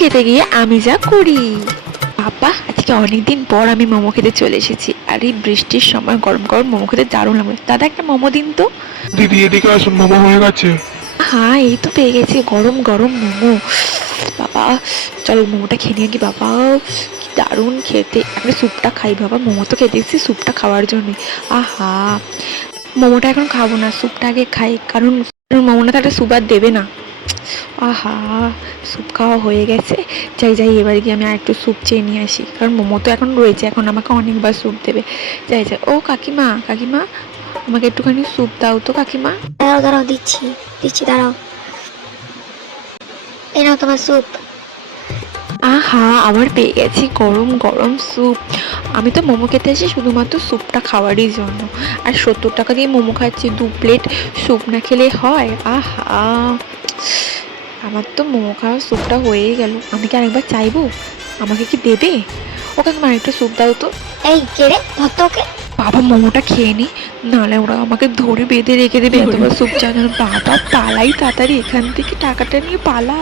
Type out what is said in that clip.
খেতে গিয়ে আমি যা করি। বাবা, আজকে অনেকদিন পর আমি মোমো খেতে চলে এসেছি। আর এই বৃষ্টির সময় গরম গরম মোমো খেতে দারুণ লাগবে। দাদা, একটা মোমো দিন তো। দিদি এদিকে আসুন, মোমো হয়ে গেছে। হ্যাঁ, এই তো পেয়ে গেছি গরম গরম মোমো। বাবা, চলো মোমোটা খেয়ে নিয়ে কি। বাবা, কি দারুণ খেতে। একটা স্যুপটা খাই বাবা, মোমো তো খেতে এসেছি স্যুপটা খাওয়ার জন্যই। আহা, মোমোটা এখন খাবো না, স্যুপটা আগে খাই। কারণ মোমোটা তো একটা স্যুপ আর দেবে না। আহা, স্যুপ খাওয়া হয়ে গেছে। যাই যাই, এবার গিয়ে আমি আর একটু স্যুপ চেয়ে নিয়ে আসি। কারণ মোমো তো এখন রয়েছে, এখন আমাকে অনেকবার স্যুপ দেবে। যাই যাই। ও কাকিমা, কাকিমা, আমাকে একটুখানি স্যুপ দাও তো কাকিমা। দাঁড়াও দাঁড়াও, দিচ্ছি দিচ্ছি, দাঁড়াও। এই নাও তোমার স্যুপ। আহা, আবার পেয়ে গেছি গরম গরম স্যুপ। আমি তো মোমো খেতে আসি শুধুমাত্র স্যুপটা খাওয়ারই জন্য। আর 70 টাকা দিয়ে মোমো খাচ্ছি, 2 প্লেট স্যুপ না খেলে হয়? আহা, আমার তো মোমো খাওয়ার স্যুপটা হয়েই গেল। আমি কি আরেকবার চাইবো? আমাকে কি দেবে? ওকে, তোমার একটা স্যুপ দাও তো। এই কে রে, ধর তো ওকে। বাবা, মোমোটা খেয়ে নি, নাহলে ওরা আমাকে ধরে বেঁধে রেখে দেবে। এতবার স্যুপ চাই। বাবা পালাই তাড়াতাড়ি এখান থেকে, টাকাটা নিয়ে পালা।